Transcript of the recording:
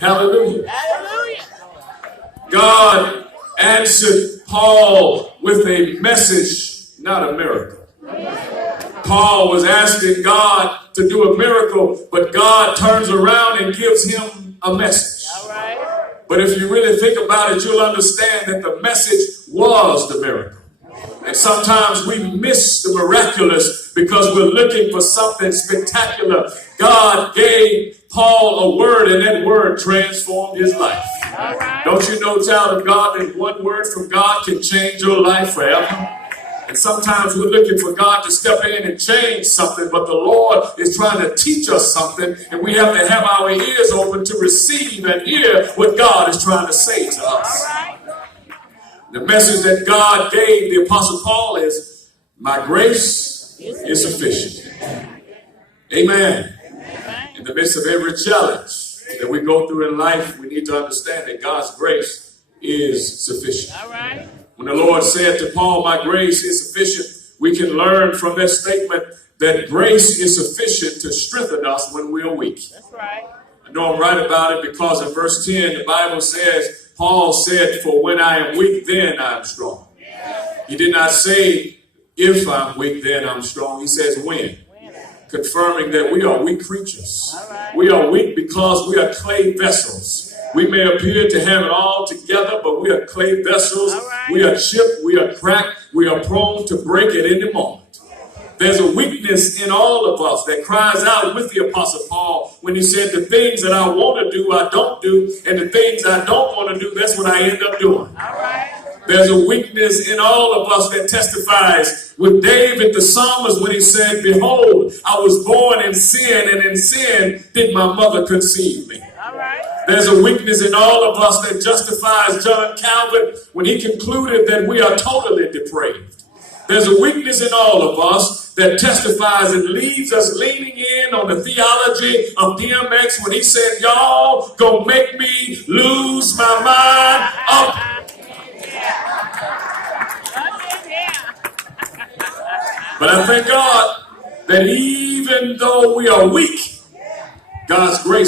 Hallelujah. God answered Paul with a message, not a miracle. Paul was asking God to do a miracle, but God turns around and gives him a message. But if you really think about it, you'll understand that the message was the miracle. And sometimes we miss the miraculous because we're looking for something spectacular. God gave Paul a word, and that word transformed his life. Don't you know, child of God, that one word from God can change your life forever? And sometimes we're looking for God to step in and change something, but the Lord is trying to teach us something, and we have to have our ears open to receive and hear what God is trying to say to us. The message that God gave the Apostle Paul is, my grace is sufficient. Amen. In the midst of every challenge that we go through in life, we need to understand that God's grace is sufficient. When the Lord said to Paul, my grace is sufficient, we can learn from that statement that grace is sufficient to strengthen us when we are weak. That's right. I know I'm right about it because in verse 10, the Bible says, Paul said, for when I am weak, then I am strong. He did not say, if I'm weak, then I'm strong. He says, when. Confirming that we are weak creatures. We are weak because we are clay vessels. We may appear to have it all together, but we are clay vessels. We are chipped. We are cracked. We are prone to break at any moment. There's a weakness in all of us that cries out with the Apostle Paul when he said, the things that I want to do, I don't do. And the things I don't want to do, that's what I end up doing. There's a weakness in all of us that testifies with David the psalmist when he said, behold, I was born in sin, and in sin did my mother conceive me. There's a weakness in all of us that justifies John Calvin when he concluded that we are totally depraved. There's a weakness in all of us that testifies and leaves us leaning in on the theology of DMX when he said, y'all gonna make me lose my mind up. But I thank God that even though we are weak, God's grace